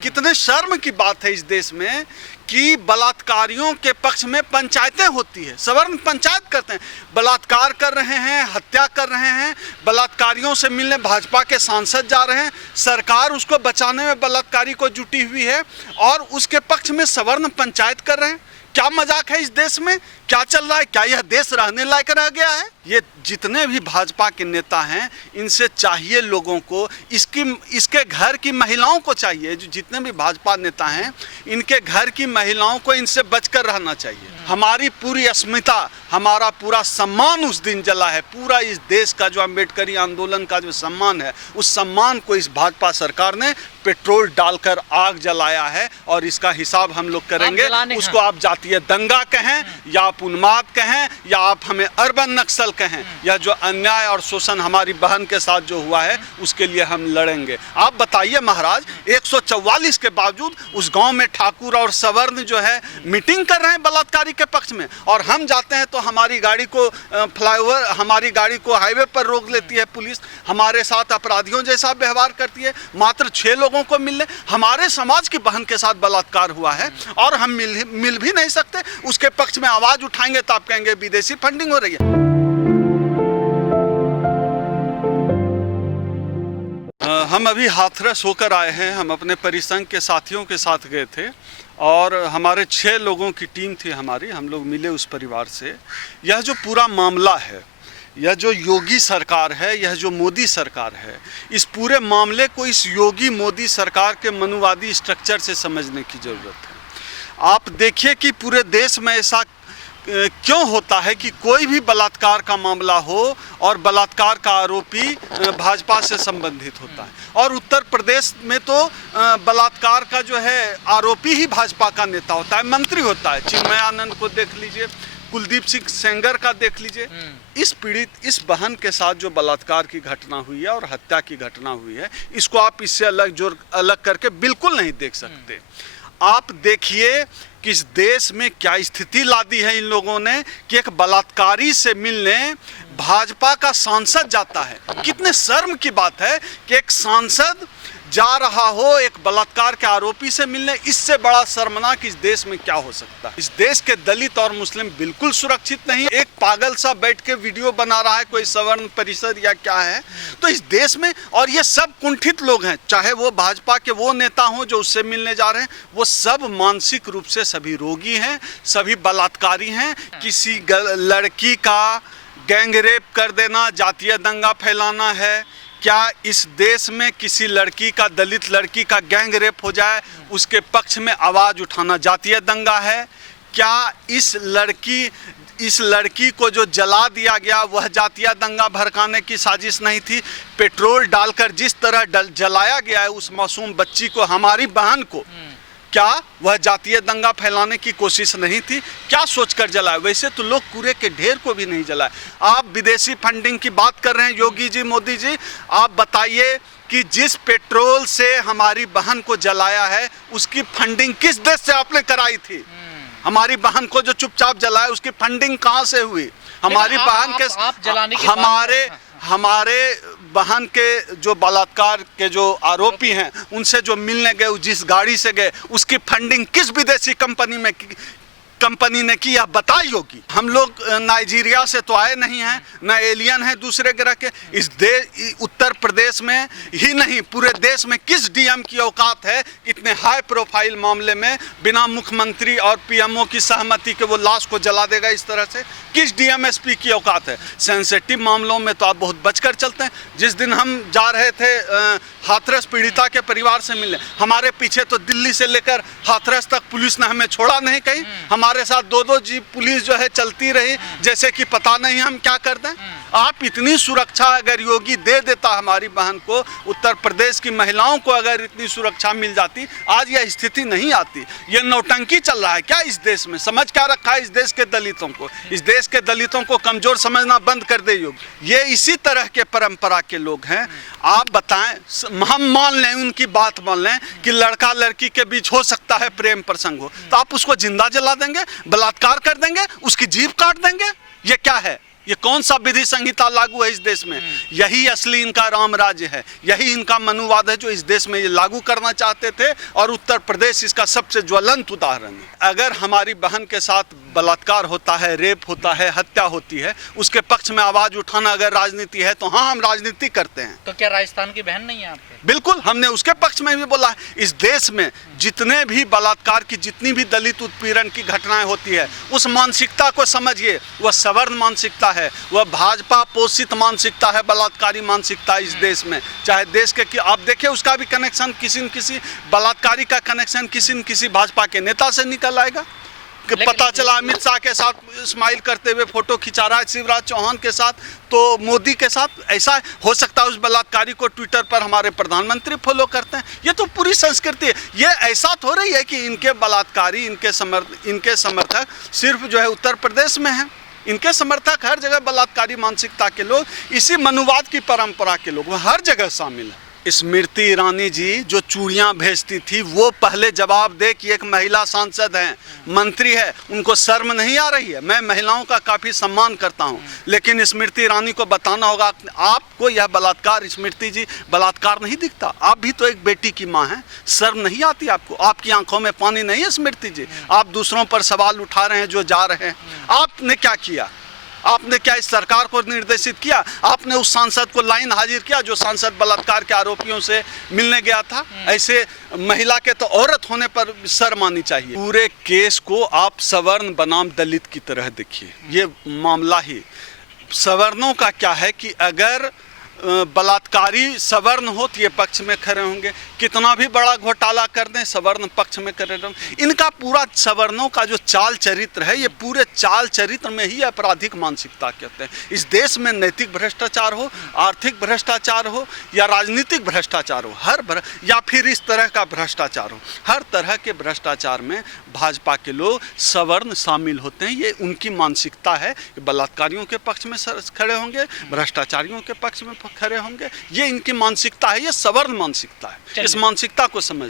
कितने शर्म की बात है इस देश में कि बलात्कारियों के पक्ष में पंचायतें होती है, सवर्ण पंचायत करते हैं। बलात्कार कर रहे हैं, हत्या कर रहे हैं, बलात्कारियों से मिलने भाजपा के सांसद जा रहे हैं, सरकार उसको बचाने में बलात्कारी को जुटी हुई है और उसके पक्ष में सवर्ण पंचायत कर रहे हैं। क्या मजाक है इस देश में? क्या चल रहा है? क्या यह देश रहने लायक रह गया है? ये जितने भी भाजपा के नेता हैं, इनसे चाहिए लोगों को, इसके घर की महिलाओं को चाहिए, जो जितने भी भाजपा नेता हैं, इनके घर की महिलाओं को इनसे बचकर रहना चाहिए। हमारी पूरी अस्मिता, हमारा पूरा सम्मान उस दिन जला है। पूरा इस देश का जो अम्बेडकरी आंदोलन का जो सम्मान है, उस सम्मान को इस भाजपा सरकार ने पेट्रोल डालकर आग जलाया है और इसका हिसाब हम लोग करेंगे। उसको आप जातीय दंगा कहें या आप उन्माद कहें या आप हमें अर्बन नक्सल कहें, या जो अन्याय और शोषण हमारी बहन के साथ जो हुआ है उसके लिए हम लड़ेंगे। आप बताइए महाराज, 144 के बावजूद उस गांव में ठाकुर और सवर्ण जो है मीटिंग कर रहे हैं बलात्कारी के पक्ष में, और हम जाते हैं तो हमारी गाड़ी को फ्लाईओवर, हमारी गाड़ी को हाईवे पर रोक लेती है पुलिस, हमारे साथ अपराधियों जैसा व्यवहार करती है। मात्र 6 लोगों को मिलने, हमारे समाज की बहन के साथ बलात्कार हुआ है और हम मिल भी नहीं सकते। उसके पक्ष में आवाज उठाएंगे तो आप कहेंगे विदेशी फंडिंग हो रही है। हम अभी हाथरस होकर आए हैं। हम अपने परिसंघ के साथियों के साथ गए थे और हमारे 6 लोगों की टीम थी हमारी। हम लोग मिले उस परिवार से। यह जो पूरा मामला है, यह जो योगी सरकार है, यह जो मोदी सरकार है, इस पूरे मामले को इस योगी मोदी सरकार के मनुवादी स्ट्रक्चर से समझने की ज़रूरत है। आप देखिए कि पूरे देश में ऐसा क्यों होता है कि कोई भी बलात्कार का मामला हो और बलात्कार का आरोपी भाजपा से संबंधित होता है, और उत्तर प्रदेश में तो बलात्कार का जो है आरोपी ही भाजपा का नेता होता है, मंत्री होता है। चिन्मयानंद को देख लीजिए, कुलदीप सिंह सेंगर का देख लीजिए। इस पीड़ित, इस बहन के साथ जो बलात्कार की घटना हुई है और हत्या की घटना हुई है, इसको आप इससे अलग करके बिल्कुल नहीं देख सकते। आप देखिए कि इस देश में क्या स्थिति ला दी है इन लोगों ने कि एक बलात्कारी से मिलने भाजपा का सांसद जाता है। कितने शर्म की बात है कि एक सांसद जा रहा हो एक बलात्कार के आरोपी से मिलने। इससे बड़ा शर्मनाक इस देश में क्या हो सकता है? इस देश के दलित और मुस्लिम बिल्कुल सुरक्षित नहीं। एक पागल सा बैठ के वीडियो बना रहा है, कोई सवर्ण परिषद या क्या है, तो इस देश में, और ये सब कुंठित लोग हैं, चाहे वो भाजपा के वो नेता हों जो उससे मिलने जा रहे हैं, वो सब मानसिक रूप से सभी रोगी हैं, सभी बलात्कारी हैं। किसी लड़की का गैंग रेप कर देना जातीय दंगा फैलाना है? क्या इस देश में किसी लड़की का, दलित लड़की का गैंग रेप हो जाए, उसके पक्ष में आवाज़ उठाना जातीय दंगा है? क्या इस लड़की को जो जला दिया गया वह जातीय दंगा भड़काने की साजिश नहीं थी? पेट्रोल डालकर जिस तरह जलाया गया है उस मासूम बच्ची को, हमारी बहन को, क्या वह जातीय दंगा फैलाने की कोशिश नहीं थी? क्या सोचकर जलाए? वैसे तो लोग कूड़े के ढेर को भी नहीं जलाए। आप विदेशी फंडिंग की बात कर रहे हैं योगी जी, मोदी जी, आप बताइए कि जिस पेट्रोल से हमारी बहन को जलाया है उसकी फंडिंग किस देश से आपने कराई थी? हमारी बहन को जो चुपचाप जलाया उसकी फंडिंग कहाँ से हुई? हमारी बहन के हमारे बहन के जो बलात्कार के जो आरोपी हैं उनसे जो मिलने गए, जिस गाड़ी से गए, उसकी फंडिंग किस विदेशी कंपनी ने की? आप बताइए योगी। हम लोग नाइजीरिया से तो आए नहीं हैं, न एलियन है दूसरे ग्रह के। इस उत्तर प्रदेश में ही नहीं पूरे देश में किस डीएम की औकात है इतने हाई प्रोफाइल मामले में बिना मुख्यमंत्री और पीएमओ की सहमति के वो लाश को जला देगा इस तरह से? किस डीएमएसपी की औकात है? सेंसिटिव मामलों में तो आप बहुत बचकर चलते हैं। जिस दिन हम जा रहे थे हाथरस पीड़िता के परिवार से मिलने, हमारे पीछे तो दिल्ली से लेकर हाथरस तक पुलिस ने हमें छोड़ा नहीं कहीं। हमारे साथ 2-2 जीप पुलिस जो है चलती रही, जैसे कि पता नहीं हम क्या कर दें। आप इतनी सुरक्षा अगर योगी दे देता हमारी बहन को, उत्तर प्रदेश की महिलाओं को अगर इतनी सुरक्षा मिल जाती, आज यह स्थिति नहीं आती। ये नौटंकी चल रहा है क्या इस देश में? समझ क्या रखा है इस देश के दलितों को? इस देश के दलितों को कमजोर समझना बंद कर दे योगी। ये इसी तरह के परंपरा के लोग हैं। आप बताएं, हम मान लें, उनकी बात मान लें कि लड़का लड़की के बीच हो सकता है प्रेम प्रसंग हो, तो आप उसको जिंदा जला देंगे, बलात्कार कर देंगे, उसकी जीभ काट देंगे? ये क्या है? ये कौन सा विधि संहिता लागू है इस देश में? यही असली इनका राम राज्य है, यही इनका मनुवाद है जो इस देश में ये लागू करना चाहते थे, और उत्तर प्रदेश इसका सबसे ज्वलंत उदाहरण है। अगर हमारी बहन के साथ बलात्कार होता है, रेप होता है, हत्या होती है, उसके पक्ष में आवाज उठाना अगर राजनीति है तो हाँ, हम राजनीति करते हैं। तो क्या राजस्थान की बहन नहीं है आपके? बिल्कुल, हमने उसके पक्ष में भी बोला है। इस देश में जितने भी बलात्कार की, जितनी भी दलित उत्पीड़न की घटनाएं होती है, उस मानसिकता को समझिए, वह सवर्ण मानसिकता है, वह भाजपा पोषित मानसिकता है, बलात्कारी मानसिकता इस देश में। चाहे देश के कि आप देखिए, उसका भी कनेक्शन किसी न किसी बलात्कारी का कनेक्शन किसी न किसी भाजपा के नेता से निकल आएगा। पता चला अमित शाह के साथ स्माइल करते हुए फोटो खिंचा रहा है, शिवराज चौहान के साथ, तो मोदी के साथ। ऐसा हो सकता है उस बलात्कारी को ट्विटर पर हमारे प्रधानमंत्री फॉलो करते हैं। ये तो पूरी संस्कृति है। ये ऐसा तो हो रही है कि इनके बलात्कारी, इनके समर्थक सिर्फ जो है उत्तर प्रदेश में हैं। इनके समर्थक हर जगह बलात्कारी मानसिकता के लोग, इसी मनुवाद की परंपरा के लोग हर जगह शामिल हैं। स्मृति ईरानी जी जो चूड़ियां भेजती थी, वो पहले जवाब दे कि एक महिला सांसद हैं, मंत्री है, उनको शर्म नहीं आ रही है? मैं महिलाओं का काफ़ी सम्मान करता हूं, लेकिन स्मृति ईरानी को बताना होगा, आपको यह बलात्कार, स्मृति जी, बलात्कार नहीं दिखता? आप भी तो एक बेटी की माँ हैं, शर्म नहीं आती आपको? आपकी आंखों में पानी नहीं है स्मृति जी? आप दूसरों पर सवाल उठा रहे हैं जो जा रहे हैं। आपने क्या किया? आपने क्या इस सरकार को निर्देशित किया? आपने उस सांसद को लाइन हाजिर किया जो सांसद बलात्कार के आरोपियों से मिलने गया था? ऐसे महिला के तो औरत होने पर शर्म आनी चाहिए। पूरे केस को आप सवर्ण बनाम दलित की तरह देखिए। ये मामला ही सवर्णों का क्या है कि अगर बलात्कारी सवर्ण हो तो ये पक्ष में खड़े होंगे, कितना भी बड़ा घोटाला कर दें सवर्ण पक्ष में खड़े होंगे। इनका पूरा सवर्णों का जो चाल चरित्र है, ये पूरे चाल चरित्र में ही आपराधिक मानसिकता कहते हैं। इस देश में नैतिक भ्रष्टाचार हो, आर्थिक भ्रष्टाचार हो या राजनीतिक भ्रष्टाचार हो, या फिर इस तरह का भ्रष्टाचार हो, हर तरह के भ्रष्टाचार में भाजपा के लोग सवर्ण शामिल होते हैं। ये उनकी मानसिकता है कि बलात्कारियों के पक्ष में खड़े होंगे, भ्रष्टाचारियों के पक्ष में खड़े होंगे। ये इनकी मानसिकता है, ये सवर्ण मानसिकता है। इस मानसिकता को समझ